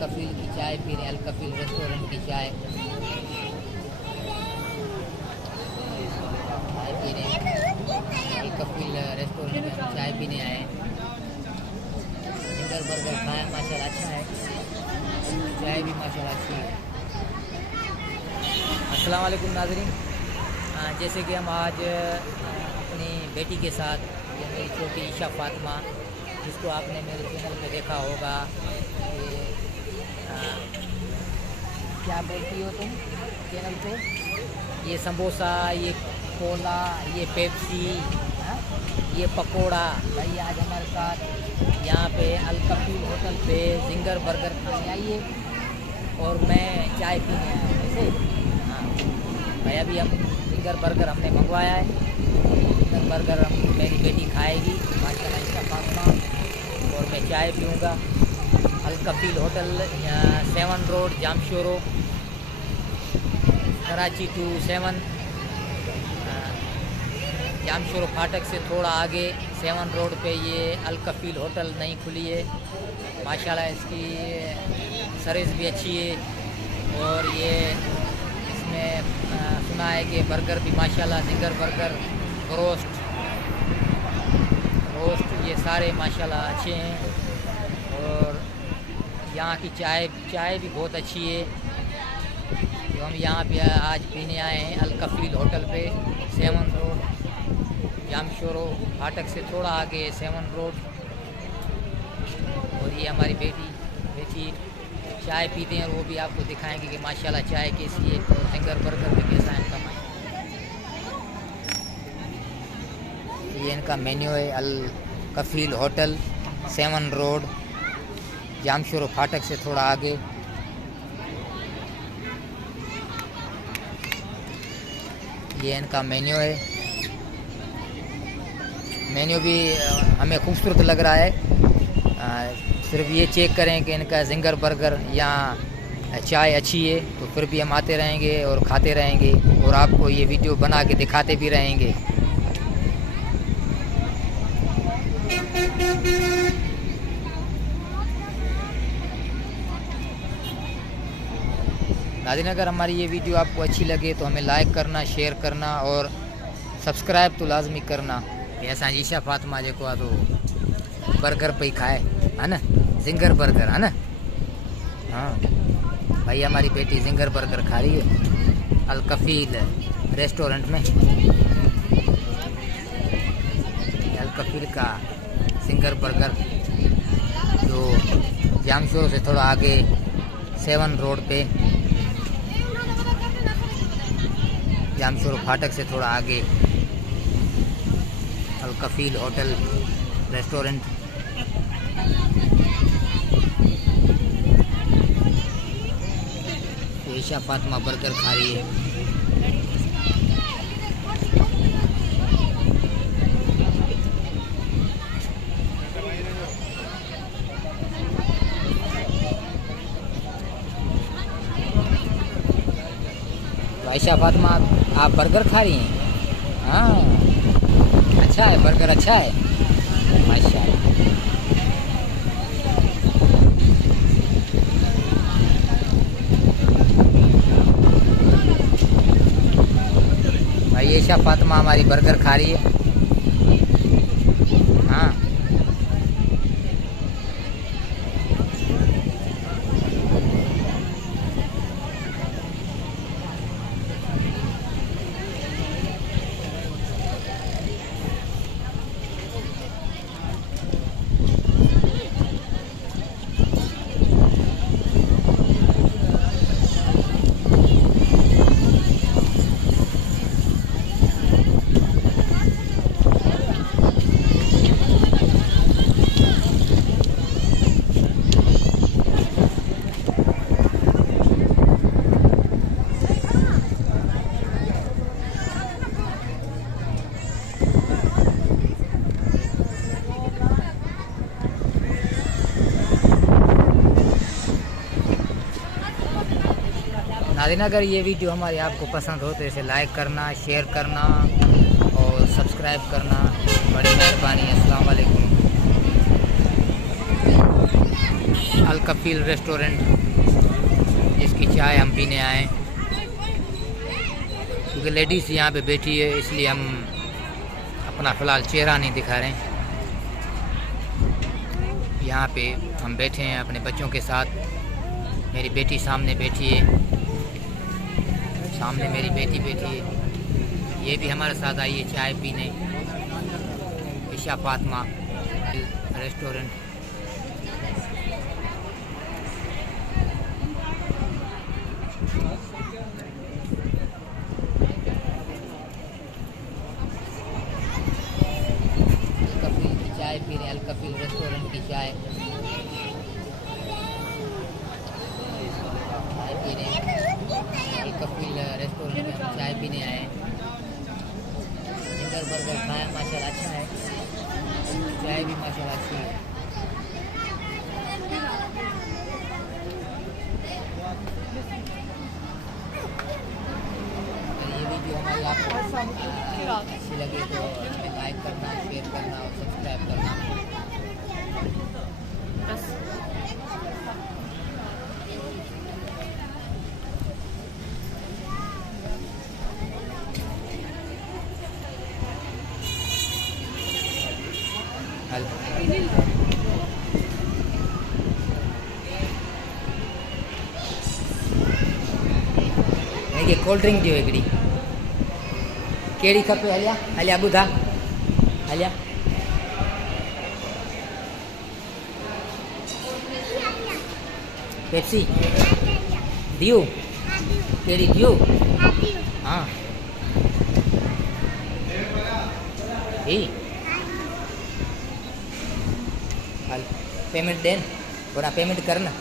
कफील की चाय पी रहे हैं, अल कफील रेस्टोरेंट की चाय पी रहे हैं। अल कफील रेस्टोरेंट में हम चाय पीने आए हैं। जिंगर बर्गर खाया माशाल्लाह अच्छा है, चाय भी माशाल्लाह अच्छी है। अस्सलाम वालेकुम नाज़रीन, जैसे कि हम आज अपनी बेटी के साथ, ये मेरी छोटी ईशा फातिमा, जिसको आपने मेरे चैनल पे देखा होगा कि क्या बोलती हो तुम चैनल पे, ये समोसा, ये कोला, ये पेप्सी, ये पकोड़ा। भाई आज हमारे साथ यहाँ पे अल कफील होटल पे जिंगर बर्गर खाने आइए और मैं चाय पीने आया हूँ। ऐसे हाँ भाई, अभी हम जिंगर बर्गर हमने मंगवाया है। जिंगर बर्गर मेरी बेटी खाएगी माशाल्लाह ईशा फातिमा, और मैं चाय पीऊँगा। Al Kafeel hotel 7 road Jamshoro, Karachi to 7, Jamshoro फाटक से थोड़ा आगे 7 रोड पे ये अल कफील होटल नई खुली है। माशाल्लाह इसकी सर्विस भी अच्छी है, और ये इसमें सुना है कि बर्गर भी माशाल्लाह, जिंगर बर्गर, रोस्ट ये सारे माशाल्लाह अच्छे हैं। और यहाँ की चाय भी बहुत अच्छी है। तो हम यहाँ पे आज पीने आए हैं अल कफील होटल पे 7 रोड जामशोरो फाटक से थोड़ा आगे 7 रोड। और ये हमारी बेटी चाय पीते हैं, और वो भी आपको दिखाएंगे कि माशाल्लाह चाय कैसी है, और जिंगर बर्गर भी कैसा है इनका। ये इनका मेन्यू है, अल कफील होटल 7 रोड जामशोरो फाटक से थोड़ा आगे। ये इनका मेन्यू है। मेन्यू भी हमें खूबसूरत लग रहा है। सिर्फ ये चेक करें कि इनका जिंगर बर्गर या चाय अच्छी है, तो फिर भी हम आते रहेंगे और खाते रहेंगे, और आपको ये वीडियो बना के दिखाते भी रहेंगे। नाज़रीन, अगर हमारी ये वीडियो आपको अच्छी लगे तो हमें लाइक करना, शेयर करना और सब्सक्राइब तो लाजमी करना। ऐसा ईशा फातिमा जेको आहे तो बर्गर पे ही खाए है ना, जिंगर बर्गर है ना। हाँ भाई, हमारी बेटी जिंगर बर्गर खा रही है अल कफील रेस्टोरेंट में। अल कफील का जिंगर बर्गर जो जामशोरो से थोड़ा आगे 7 रोड पे, जामशोरो फाटक से थोड़ा आगे Al Kafeel hotel restaurant. Isha Fatima burger खा रही है। तो ईशा फातिमा आप बर्गर खा रही हैं? हाँ अच्छा है, बर्गर अच्छा है माशाल्लाह। भाई ईशा फातिमा हमारी बर्गर खा रही है। हाँ नाज़रीन, अगर ये वीडियो हमारी आपको पसंद हो तो इसे लाइक करना, शेयर करना और सब्सक्राइब करना, बड़ी मेहरबानी। अस्सलाम वालेकुम। अल कफील रेस्टोरेंट, जिसकी चाय हम पीने आए, क्योंकि लेडीज़ यहाँ पे बैठी है इसलिए हम अपना फ़िलहाल चेहरा नहीं दिखा रहे हैं। यहाँ पे हम बैठे हैं अपने बच्चों के साथ। मेरी बेटी सामने बैठी है, सामने मेरी बेटी बैठी है, ये भी हमारे साथ आई है चाय पीने। ईशा फातिमा रेस्टोरेंट। कफील की चाय पी रहे हैं, अल कफील रेस्टोरेंट की चाय पी रहे हैं। अल कफील रेस्टोरेंट में हम चाय पीने आए हैं। बर्गर खाया माशाल्लाह अच्छा है, चाय भी माशाल्लाह अच्छी है। और ये वीडियो हमारी आपको अच्छी लगे तो हमें लाइक करना, शेयर करना और सब्सक्राइब करना। बस ये कोल्ड ड्रिंक जो हिकिड़ी कहिड़ी खपे? हलिया हलिया ॿुधा हलिया। पेप्सी दियो? कहिड़ी दियो? हाँ ठीक। हल पेमेंट देन, थोड़ा पेमेंट करना।